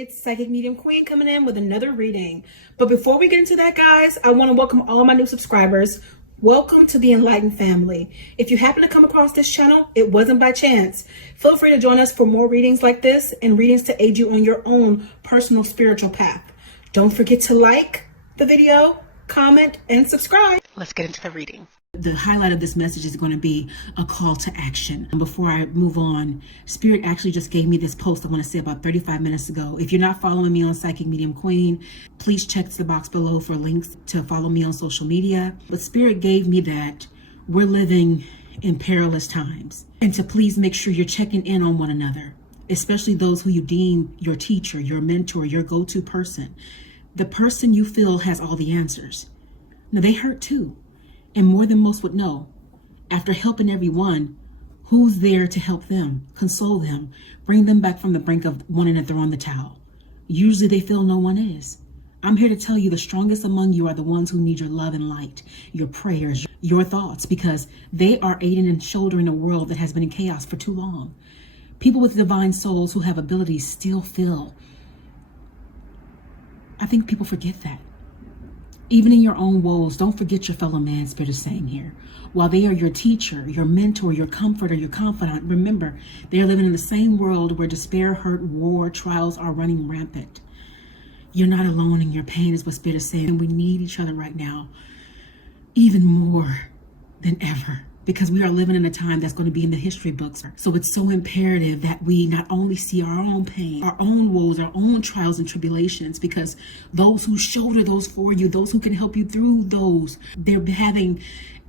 It's Psychic Medium Queen coming in with another reading. But before we get into that, guys, I want to welcome all my new subscribers. Welcome to the Enlightened family. If you happen to come across this channel, it wasn't by chance. Feel free to join us for more readings like this and readings to aid you on your own personal spiritual path. Don't forget to like the video, comment, and subscribe. Let's get into the reading. The highlight of this message is going to be a call to action. And before I move on, Spirit actually just gave me this post I want to say about 35 minutes ago. If you're not following me on Psychic Medium Queen, please check the box below for links to follow me on social media. But Spirit gave me that we're living in perilous times, and to please make sure you're checking in on one another, especially those who you deem your teacher, your mentor, your go-to person, the person you feel has all the answers. Now, they hurt too. And more than most would know, after helping everyone, who's there to help them, console them, bring them back from the brink of wanting to throw in the towel? Usually they feel no one is. I'm here to tell you the strongest among you are the ones who need your love and light, your prayers, your thoughts, because they are aiding and shouldering a world that has been in chaos for too long. People with divine souls who have abilities still feel. I think people forget that. Even in your own woes, don't forget your fellow man, Spirit is saying here. While they are your teacher, your mentor, your comforter, your confidant, remember, they are living in the same world where despair, hurt, war, trials are running rampant. You're not alone in your pain, is what Spirit is saying. And we need each other right now, even more than ever, because we are living in a time that's going to be in the history books. So it's so imperative that we not only see our own pain, our own woes, our own trials and tribulations, because those who shoulder those for you, those who can help you through those, they're having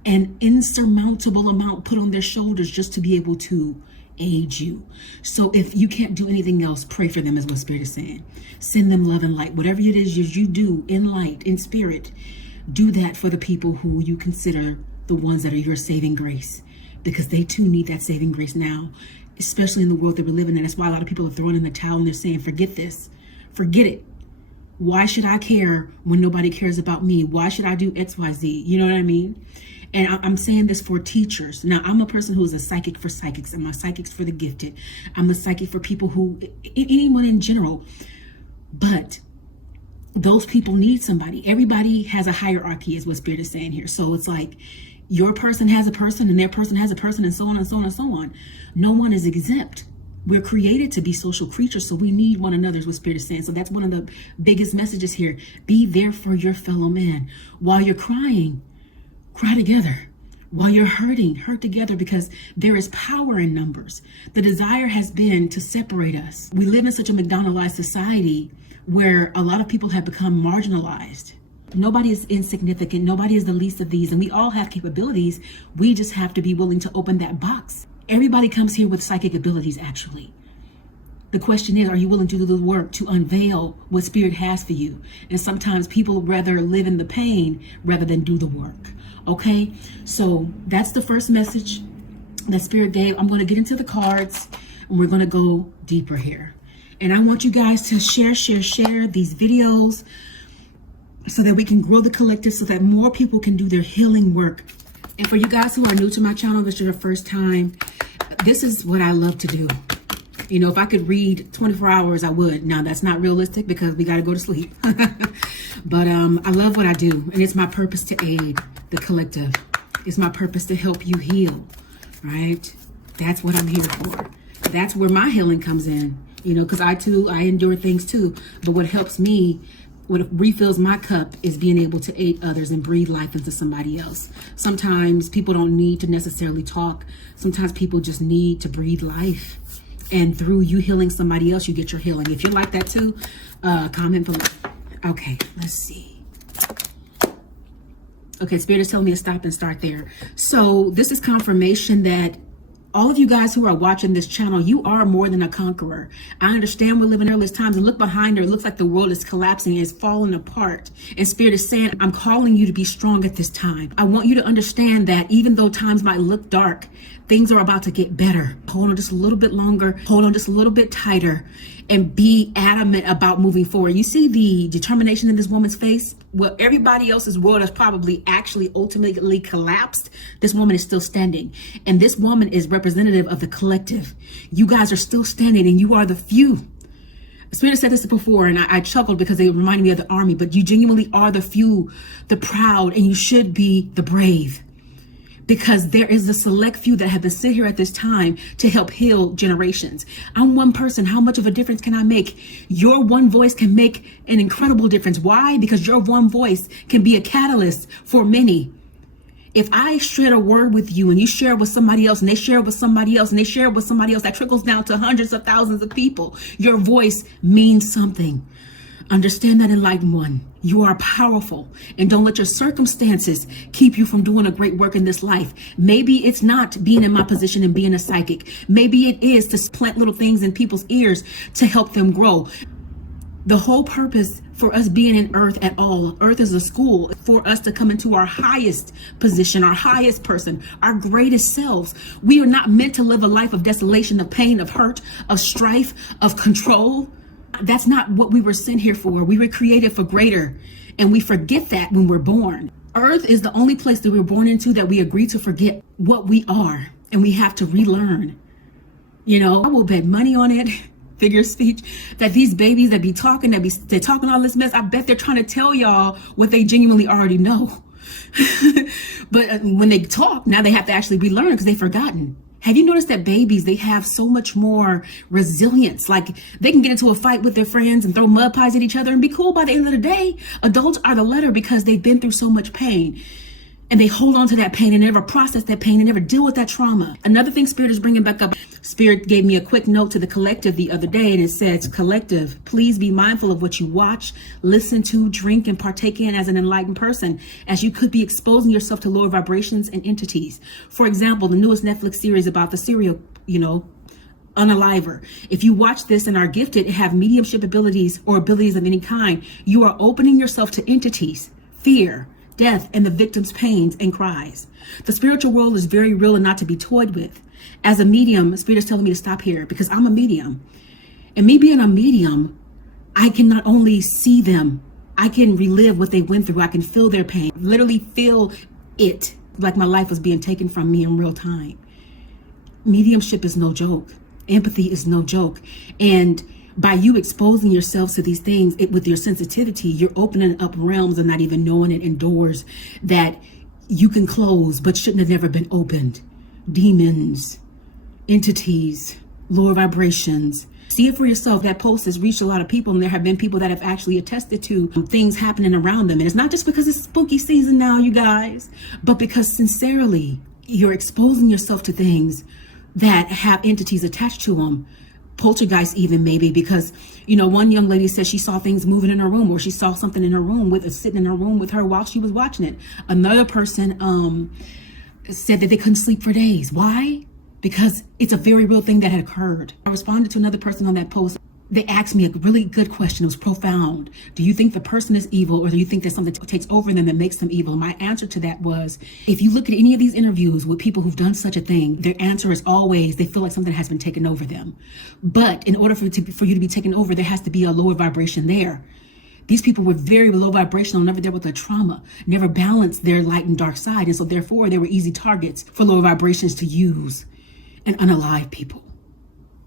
an insurmountable amount put on their shoulders just to be able to aid you. So if you can't do anything else, pray for them, is what Spirit is saying. Send them love and light. Whatever it is you do in light, in spirit, do that for the people who you consider the ones that are your saving grace, because they too need that saving grace now, especially in the world that we're living in. That's why a lot of people are throwing in the towel and they're saying, forget this, forget it. Why should I care when nobody cares about me? Why should I do X, Y, Z? You know what I mean? And I'm saying this for teachers. Now, I'm a person who is a psychic for psychics. I'm a psychic for the gifted. I'm a psychic for people who, anyone in general. But those people need somebody. Everybody has a hierarchy, is what Spirit is saying here. So it's like, your person has a person and their person has a person, and so on and so on and so on. No one is exempt. We're created to be social creatures, so we need one another, is what Spirit is saying. So that's one of the biggest messages here. Be there for your fellow man. While you're crying, cry together. While you're hurting, hurt together, because there is power in numbers. The desire has been to separate us. We live in such a McDonaldized society where a lot of people have become marginalized. Nobody is insignificant. Nobody is the least of these. And we all have capabilities. We just have to be willing to open that box. Everybody comes here with psychic abilities, actually. The question is, are you willing to do the work to unveil what Spirit has for you? And sometimes people rather live in the pain rather than do the work. Okay? So that's the first message that Spirit gave. I'm going to get into the cards and we're going to go deeper here. And I want you guys to share these videos, so that we can grow the collective, so that more people can do their healing work. And for you guys who are new to my channel, this is your first time, this is what I love to do. You know, if I could read 24 hours, I would. Now, that's not realistic because we got to go to sleep. But I love what I do. And it's my purpose to aid the collective. It's my purpose to help you heal, right? That's what I'm here for. That's where my healing comes in, you know, because I endure things too. But what helps me, what refills my cup, is being able to aid others and breathe life into somebody else. Sometimes people don't need to necessarily talk. Sometimes people just need to breathe life. And through you healing somebody else, you get your healing. If you're like that too, comment below. Okay, let's see. Okay, Spirit is telling me to stop and start there. So this is confirmation that all of you guys who are watching this channel, you are more than a conqueror. I understand we're living in earliest times, and look behind her. It looks like the world is collapsing. It's falling apart. And Spirit is saying, I'm calling you to be strong at this time. I want you to understand that even though times might look dark, things are about to get better. Hold on just a little bit longer. Hold on just a little bit tighter. And be adamant about moving forward. You see the determination in this woman's face? Well, everybody else's world has probably actually ultimately collapsed. This woman is still standing. And this woman is representative of the collective. You guys are still standing, and you are the few. Spirit said this before, and I chuckled because it reminded me of the army, but you genuinely are the few, the proud, and you should be the brave. Because there is a select few that have been sent here at this time to help heal generations. I'm one person. How much of a difference can I make? Your one voice can make an incredible difference. Why? Because your one voice can be a catalyst for many. If I share a word with you and you share it with somebody else and they share it with somebody else and they share it with somebody else, that trickles down to hundreds of thousands of people. Your voice means something. Understand that, enlightened one. You are powerful, and don't let your circumstances keep you from doing a great work in this life. Maybe it's not being in my position and being a psychic. Maybe it is to plant little things in people's ears to help them grow. The whole purpose for us being in earth at all, earth is a school for us to come into our highest position, our highest person, our greatest selves. We are not meant to live a life of desolation, of pain, of hurt, of strife, of control. That's not what we were sent here for. We were created for greater, and we forget that when we're born. Earth is the only place that we're born into that we agree to forget what we are, and we have to relearn. You know, I will bet money on it, figure of speech, that these babies that be talking, they're talking all this mess, I bet they're trying to tell y'all what they genuinely already know. But when they talk, now they have to actually relearn because they've forgotten. Have you noticed that babies, they have so much more resilience? Like they can get into a fight with their friends and throw mud pies at each other and be cool by the end of the day. Adults are the latter because they've been through so much pain. And they hold on to that pain and never process that pain and never deal with that trauma. Another thing Spirit is bringing back up, Spirit gave me a quick note to the collective the other day, and it says, collective, please be mindful of what you watch, listen to, drink, and partake in as an enlightened person, as you could be exposing yourself to lower vibrations and entities. For example, the newest Netflix series about the serial, unaliver. If you watch this and are gifted, have mediumship abilities or abilities of any kind, you are opening yourself to entities, fear, death, and the victim's pains and cries. The spiritual world is very real and not to be toyed with. As a medium, Spirit is telling me to stop here because I'm a medium. And me being a medium, I can not only see them, I can relive what they went through. I can feel their pain, literally feel it like my life was being taken from me in real time. Mediumship is no joke. Empathy is no joke. And by you exposing yourselves to these things with your sensitivity, you're opening up realms and not even knowing it, and doors that you can close but shouldn't have never been opened. Demons, entities, lower vibrations. See it for yourself. That post has reached a lot of people, and there have been people that have actually attested to things happening around them. And it's not just because it's spooky season now, you guys, but because sincerely you're exposing yourself to things that have entities attached to them. Poltergeist even, maybe, because one young lady said she saw things moving in her room, or she saw something in her room sitting in her room with her while she was watching it. Another person said that they couldn't sleep for days. Why? Because it's a very real thing that had occurred. I responded to another person on that post. They asked me a really good question. It was profound. Do you think the person is evil, or do you think there's something that takes over them that makes them evil? And my answer to that was, if you look at any of these interviews with people who've done such a thing, their answer is always they feel like something has been taken over them. But in order for you to be taken over, there has to be a lower vibration there. These people were very low vibrational, never dealt with their trauma, never balanced their light and dark side. And so therefore, they were easy targets for lower vibrations to use and unalive people.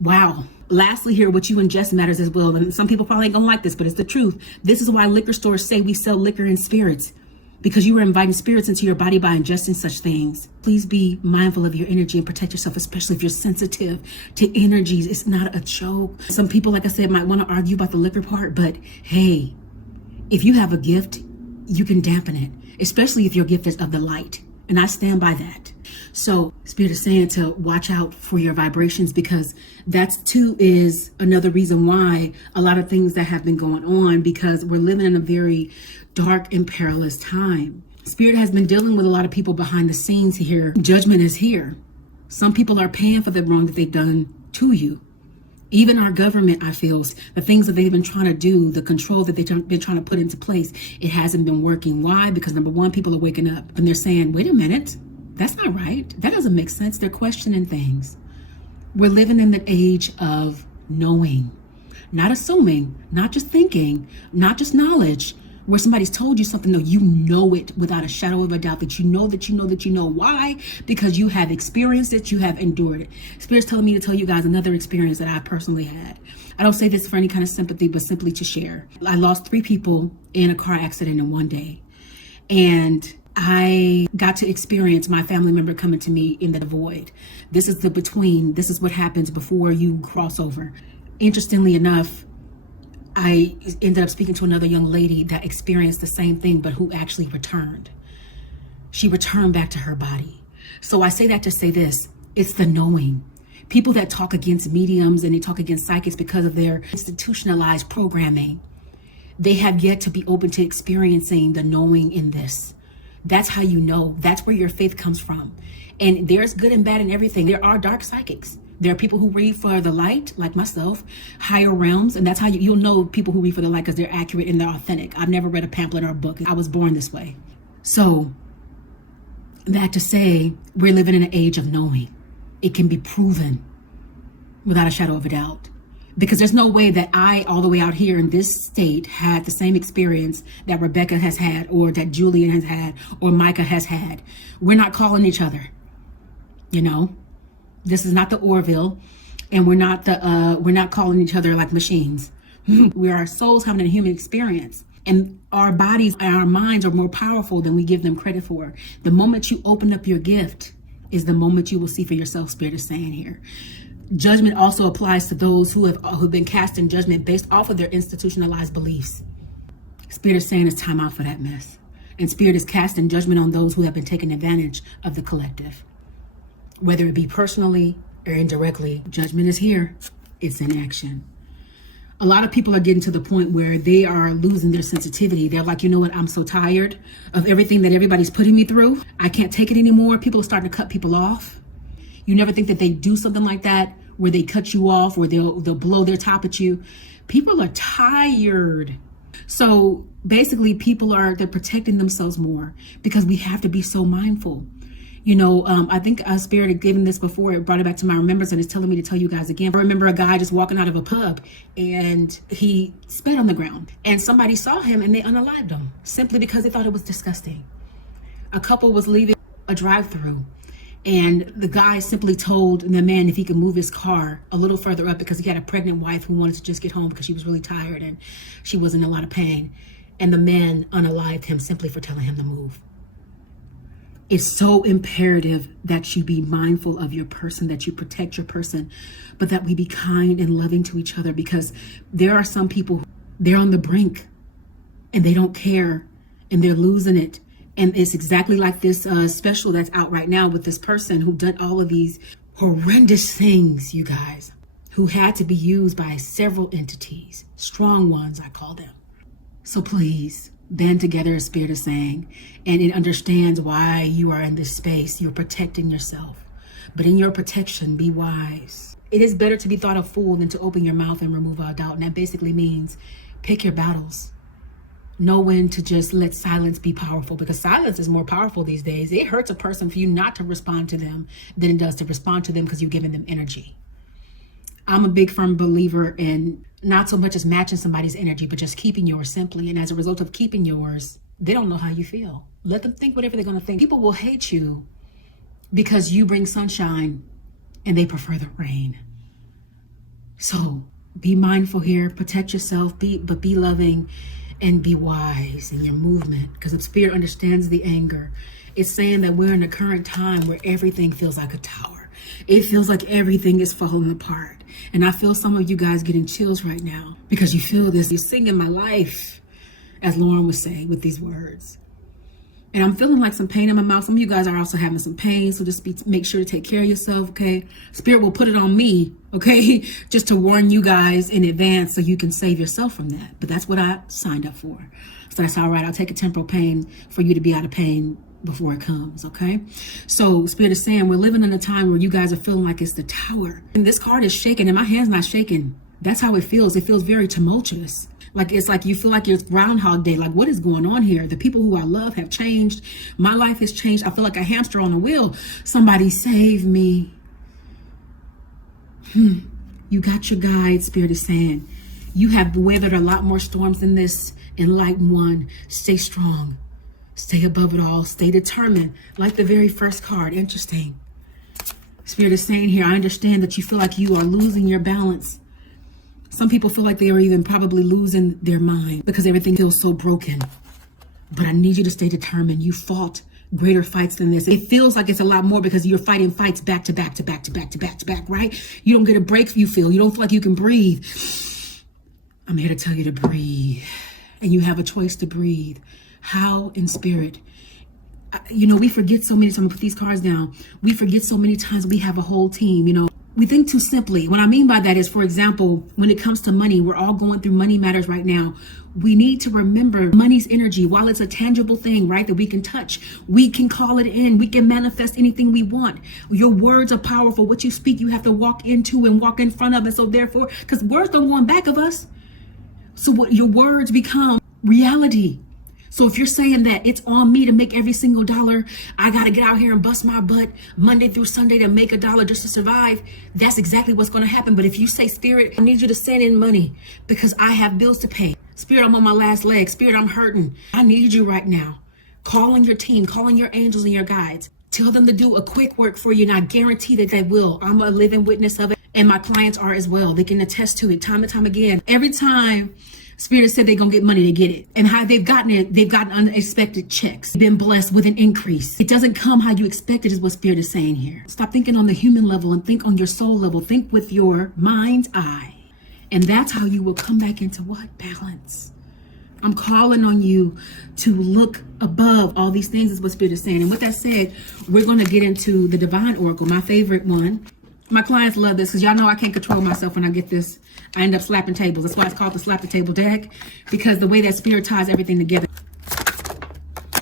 Wow. Lastly here, what you ingest matters as well. And some people probably ain't gonna like this, but it's the truth. This is why liquor stores say we sell liquor and spirits, because you are inviting spirits into your body by ingesting such things. Please be mindful of your energy and protect yourself, especially if you're sensitive to energies. It's not a joke. Some people, like I said, might want to argue about the liquor part, but hey, if you have a gift, you can dampen it, especially if your gift is of the light. And I stand by that. So Spirit is saying to watch out for your vibrations, because that's too is another reason why a lot of things that have been going on, because we're living in a very dark and perilous time. Spirit has been dealing with a lot of people behind the scenes here. Judgment is here. Some people are paying for the wrong that they've done to you. Even our government, I feel, the things that they've been trying to do, the control that they've been trying to put into place, it hasn't been working. Why? Because number one, people are waking up and they're saying, wait a minute, that's not right. That doesn't make sense. They're questioning things. We're living in the age of knowing, not assuming, not just thinking, not just knowledge, where somebody's told you something, though you know it without a shadow of a doubt, that you know that you know that you know. Why? Because you have experienced it, you have endured it. Spirit's telling me to tell you guys another experience that I personally had. I don't say this for any kind of sympathy, but simply to share. I lost 3 people in a car accident in one day. And I got to experience my family member coming to me in the void. This is the between. This is what happens before you cross over. Interestingly enough, I ended up speaking to another young lady that experienced the same thing, but who actually returned. She returned back to her body. So I say that to say this, it's the knowing. People that talk against mediums and they talk against psychics because of their institutionalized programming, they have yet to be open to experiencing the knowing in this. That's how you know. That's where your faith comes from. And there's good and bad in everything. There are dark psychics. There are people who read for the light, like myself, higher realms. And that's how you'll know people who read for the light, because they're accurate and they're authentic. I've never read a pamphlet or a book. I was born this way. So that to say, we're living in an age of knowing. It can be proven without a shadow of a doubt. Because there's no way that I, all the way out here in this state, had the same experience that Rebecca has had, or that Julian has had, or Micah has had. We're not calling each other. You know, this is not the Orville, and we're not calling each other like machines. We are souls having a human experience, and our bodies and our minds are more powerful than we give them credit for. The moment you open up your gift is the moment you will see for yourself. Spirit is saying here. Judgment also applies to those who've been cast in judgment based off of their institutionalized beliefs. Spirit is saying it's time out for that mess. And Spirit is casting judgment on those who have been taking advantage of the collective. Whether it be personally or indirectly, judgment is here. It's in action. A lot of people are getting to the point where they are losing their sensitivity. They're like, you know what? I'm so tired of everything that everybody's putting me through. I can't take it anymore. People are starting to cut people off. You never think that they do something like that, where they cut you off, or they'll blow their top at you. People are tired. So basically they're protecting themselves more, because we have to be so mindful. You know, I think Spirit had given this before. It brought it back to my remembrance, and it's telling me to tell you guys again. I remember a guy just walking out of a pub, and he spit on the ground, and somebody saw him and they unalived him simply because they thought it was disgusting. A couple was leaving a drive-through, and the guy simply told the man if he could move his car a little further up, because he had a pregnant wife who wanted to just get home because she was really tired and she was in a lot of pain. And the man unalived him simply for telling him to move. It's so imperative that you be mindful of your person, that you protect your person, but that we be kind and loving to each other, because there are some people, they're on the brink and they don't care and they're losing it. And it's exactly like this special that's out right now with this person who done all of these horrendous things, you guys, who had to be used by several entities, strong ones, I call them. So please band together, as Spirit is saying, and it understands why you are in this space. You're protecting yourself, but in your protection, be wise. It is better to be thought a fool than to open your mouth and remove all doubt. And that basically means pick your battles. Know when to just let silence be powerful, because silence is more powerful these days. It hurts a person for you not to respond to them than it does to respond to them because you're giving them energy. I'm a big firm believer in not so much as matching somebody's energy, but just keeping yours simply. And as a result of keeping yours, they don't know how you feel. Let them think whatever they're going to think. People will hate you because you bring sunshine and they prefer the rain. So be mindful here, protect yourself, but be loving. And be wise in your movement, because if Spirit understands the anger, it's saying that we're in a current time where everything feels like a tower. It feels like everything is falling apart. And I feel some of you guys getting chills right now because you feel this. You're singing my life, as Lauren was saying with these words. And I'm feeling like some pain in my mouth. Some of you guys are also having some pain. So just make sure to take care of yourself, okay? Spirit will put it on me, okay? Just to warn you guys in advance so you can save yourself from that. But that's what I signed up for. So that's all right. I'll take a temporal pain for you to be out of pain before it comes, okay? So Spirit is saying we're living in a time where you guys are feeling like it's the tower. And this card is shaking and my hand's not shaking. That's how it feels. It feels very tumultuous. Like it's like you feel like it's Groundhog Day. What is going on here? The people who I love have changed. My life has changed. I feel like a hamster on a wheel. Somebody save me. You got your guide, Spirit is saying. You have weathered a lot more storms than this. Enlightened one, stay strong. Stay above it all. Stay determined. Like the very first card. Interesting. Spirit is saying here, I understand that you feel like you are losing your balance. Some people feel like they are even probably losing their mind because everything feels so broken. But I need you to stay determined. You fought greater fights than this. It feels like it's a lot more because you're fighting fights back to back to back to back to back to back, right? You don't get a break. You don't feel like you can breathe. I'm here to tell you to breathe. And you have a choice to breathe. How? In spirit. You know, we forget so many times. I'm gonna put these cards down. We forget so many times we have a whole team, you know. We think too simply. What I mean by that is, for example, when it comes to money, we're all going through money matters right now. We need to remember money's energy. While it's a tangible thing, right, that we can touch, we can call it in. We can manifest anything we want. Your words are powerful. What you speak, you have to walk into and walk in front of. And so therefore, because words don't go in back of us. So what your words become reality. So if you're saying that it's on me to make every single dollar, I got to get out here and bust my butt Monday through Sunday to make a dollar just to survive, that's exactly what's going to happen. But if you say, Spirit, I need you to send in money because I have bills to pay. Spirit, I'm on my last leg. Spirit, I'm hurting. I need you right now. Call on your team, call on your angels and your guides. Tell them to do a quick work for you, and I guarantee that they will. I'm a living witness of it, and my clients are as well. They can attest to it time and time again. Every time Spirit said they're going to get money to get it. And how they've gotten it, they've gotten unexpected checks. They've been blessed with an increase. It doesn't come how you expect it is what Spirit is saying here. Stop thinking on the human level and think on your soul level. Think with your mind's eye. And that's how you will come back into what? Balance. I'm calling on you to look above all these things is what Spirit is saying. And with that said, we're going to get into the Divine Oracle, my favorite one. My clients love this because y'all know I can't control myself when I get this. I end up slapping tables. That's why it's called the Slap the Table deck, because the way that Spirit ties everything together.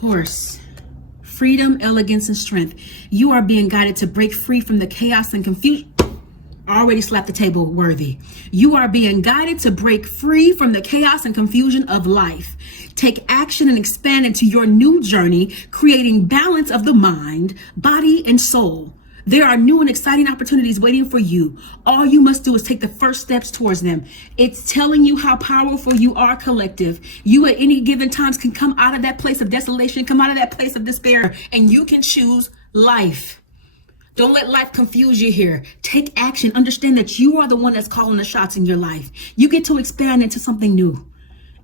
Horse, freedom, elegance, and strength. You are being guided to break free from the chaos and confusion. Already slapped the table worthy. You are being guided to break free from the chaos and confusion of life. Take action and expand into your new journey, creating balance of the mind, body, and soul. There are new and exciting opportunities waiting for you. All you must do is take the first steps towards them. It's telling you how powerful you are, collective. You at any given times can come out of that place of desolation, come out of that place of despair, and you can choose life. Don't let life confuse you here. Take action. Understand that you are the one that's calling the shots in your life. You get to expand into something new,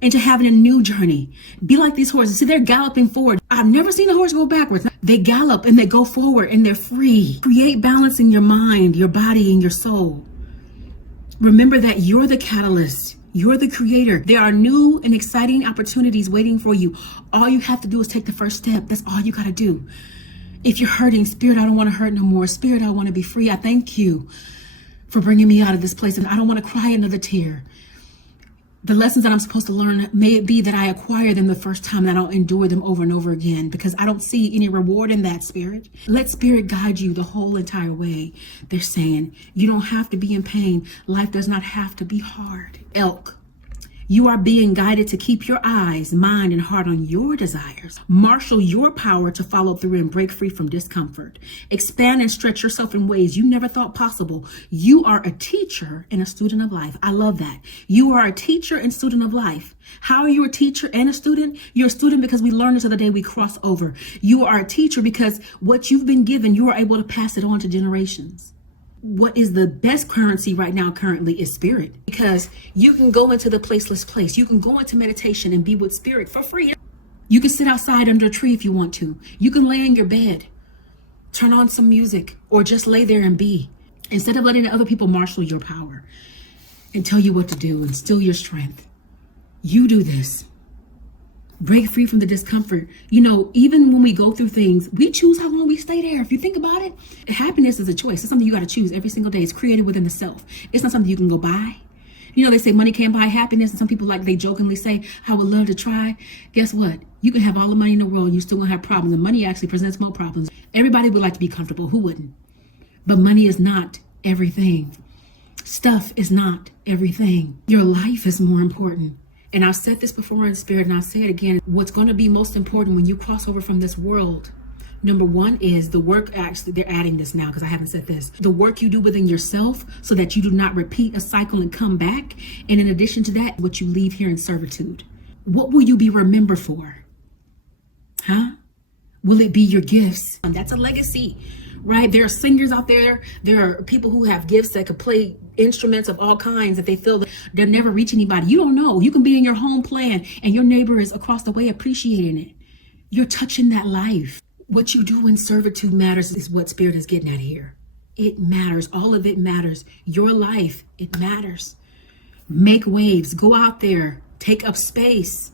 into having a new journey. Be like these horses. See, they're galloping forward. I've never seen a horse go backwards. They gallop and they go forward and they're free. Create balance in your mind, your body, and your soul. Remember that you're the catalyst. You're the creator. There are new and exciting opportunities waiting for you. All you have to do is take the first step. That's all you got to do. If you're hurting, Spirit, I don't want to hurt no more. Spirit, I want to be free. I thank you for bringing me out of this place. And I don't want to cry another tear. The lessons that I'm supposed to learn, may it be that I acquire them the first time and I don't endure them over and over again, because I don't see any reward in that, Spirit. Let Spirit guide you the whole entire way. They're saying you don't have to be in pain. Life does not have to be hard. Elk. You are being guided to keep your eyes, mind, and heart on your desires. Marshal your power to follow through and break free from discomfort. Expand and stretch yourself in ways you never thought possible. You are a teacher and a student of life. I love that. You are a teacher and student of life. How are you a teacher and a student? You're a student because we learned this the other day we cross over. You are a teacher because what you've been given, you are able to pass it on to generations. What is the best currency right now currently is Spirit, because you can go into the placeless place. You can go into meditation and be with Spirit for free. You can sit outside under a tree if you want to. You can lay in your bed, turn on some music, or just lay there and be, instead of letting other people marshal your power and tell you what to do and steal your strength. You do this. Break free from the discomfort. You know, even when we go through things, we choose how long we stay there. If you think about it, happiness is a choice. It's something you got to choose every single day. It's created within the self. It's not something you can go buy. You know, they say money can't buy happiness. And some people, like, they jokingly say, I would love to try. Guess what? You can have all the money in the world and you still gonna have problems. And money actually presents more problems. Everybody would like to be comfortable. Who wouldn't? But money is not everything. Stuff is not everything. Your life is more important. And I've said this before in Spirit, and I'll say it again. What's going to be most important when you cross over from this world Number one is the work, actually they're adding this now because I haven't said this. The work you do within yourself so that you do not repeat a cycle and come back. And in addition to that, what you leave here in servitude. What will you be remembered for? Huh? Will it be your gifts? And that's a legacy, right? There are singers out there. There are people who have gifts that could play instruments of all kinds that they feel that they'll never reach anybody. You don't know. You can be in your home playing and your neighbor is across the way appreciating it. You're touching that life. What you do in servitude matters is what Spirit is getting at here. It matters. All of it matters. Your life, it matters. Make waves. Go out there. Take up space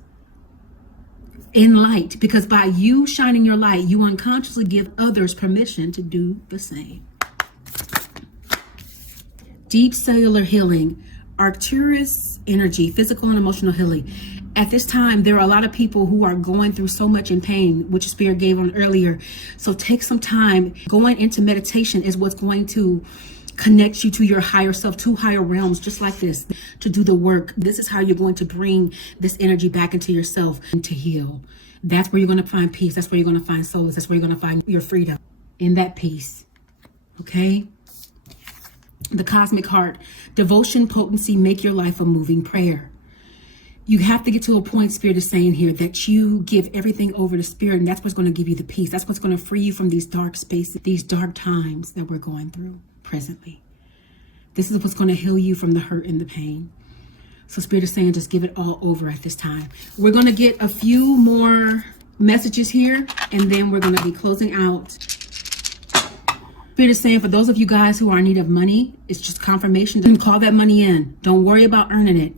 in light, because by you shining your light, you unconsciously give others permission to do the same. Deep cellular healing, Arcturus energy, physical and emotional healing. At this time, there are a lot of people who are going through so much in pain, which Spirit gave on earlier. So take some time. Going into meditation is what's going to connect you to your higher self, to higher realms, just like this, to do the work. This is how you're going to bring this energy back into yourself and to heal. That's where you're going to find peace. That's where you're going to find solace. That's where you're going to find your freedom in that peace. Okay? The cosmic heart, devotion, potency, make your life a moving prayer. You have to get to a point, Spirit is saying here, that you give everything over to Spirit, and that's what's going to give you the peace. That's what's going to free you from these dark spaces, these dark times that we're going through presently. This is what's going to heal you from the hurt and the pain. So Spirit is saying, just give it all over at this time. We're going to get a few more messages here, and then we're going to be closing out. Spirit is saying, for those of you guys who are in need of money, it's just confirmation. Call that money in. Don't worry about earning it.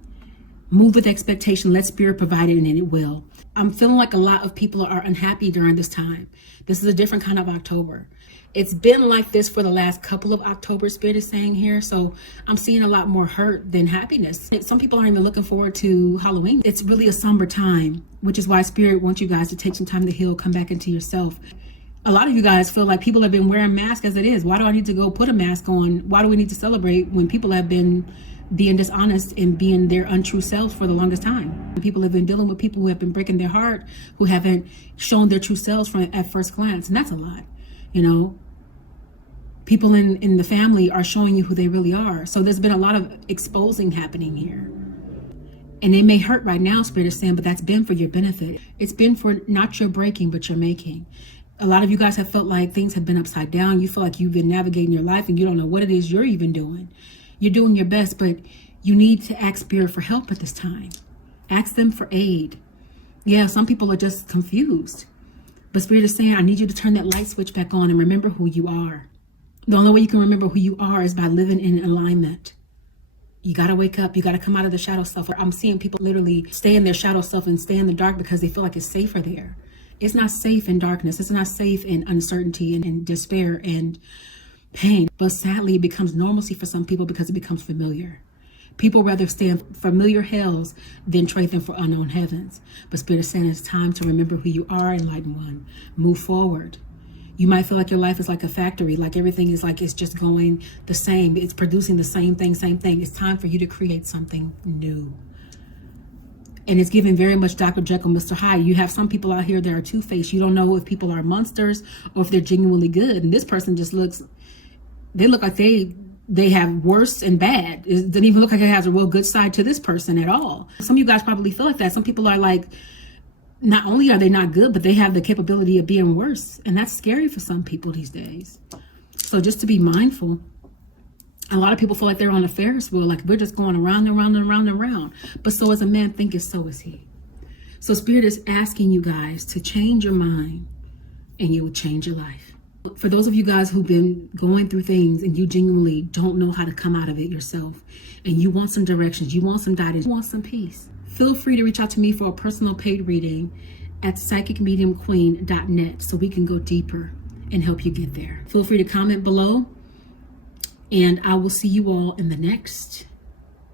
Move with expectation. Let Spirit provide it, and it will. I'm feeling like a lot of people are unhappy during this time. This is a different kind of October. It's been like this for the last couple of October, Spirit is saying here. So I'm seeing a lot more hurt than happiness. Some people aren't even looking forward to Halloween. It's really a somber time, which is why Spirit wants you guys to take some time to heal, come back into yourself. A lot of you guys feel like people have been wearing masks as it is. Why do I need to go put a mask on? Why do we need to celebrate when people have been being dishonest and being their untrue selves for the longest time? People have been dealing with people who have been breaking their heart, who haven't shown their true selves from at first glance. And that's a lot, you know. People in the family are showing you who they really are. So there's been a lot of exposing happening here. And it may hurt right now, Spirit is saying, but that's been for your benefit. It's been for not your breaking, but your making. A lot of you guys have felt like things have been upside down. You feel like you've been navigating your life and you don't know what it is you're even doing. You're doing your best, but you need to ask Spirit for help at this time. Ask them for aid. Yeah, some people are just confused. But Spirit is saying, I need you to turn that light switch back on and remember who you are. The only way you can remember who you are is by living in alignment. You got to wake up. You got to come out of the shadow self. I'm seeing people literally stay in their shadow self and stay in the dark because they feel like it's safer there. It's not safe in darkness. It's not safe in uncertainty and in despair and pain. But sadly, it becomes normalcy for some people because it becomes familiar. People rather stay in familiar hells than trade them for unknown heavens. But Spirit is saying it's time to remember who you are, enlightened one. Move forward. You might feel like your life is like a factory, like everything is like it's just going the same. It's producing the same thing. It's time for you to create something new. And it's giving very much Dr. Jekyll, Mr. Hyde. You have some people out here that are two-faced. You don't know if people are monsters or if they're genuinely good. And this person just they look like they have worse and bad. It doesn't even look like it has a real good side to this person at all. Some of you guys probably feel like that. Some people are like, not only are they not good, but they have the capability of being worse. And that's scary for some people these days. So just to be mindful. A lot of people feel like they're on a Ferris wheel, like we're just going around and around and around and around. But so as a man thinketh, so is he. So Spirit is asking you guys to change your mind and you will change your life. For those of you guys who've been going through things and you genuinely don't know how to come out of it yourself, and you want some directions, you want some guidance, you want some peace, feel free to reach out to me for a personal paid reading at psychicmediumqueen.net so we can go deeper and help you get there. Feel free to comment below, and I will see you all in the next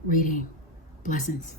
reading. Blessings.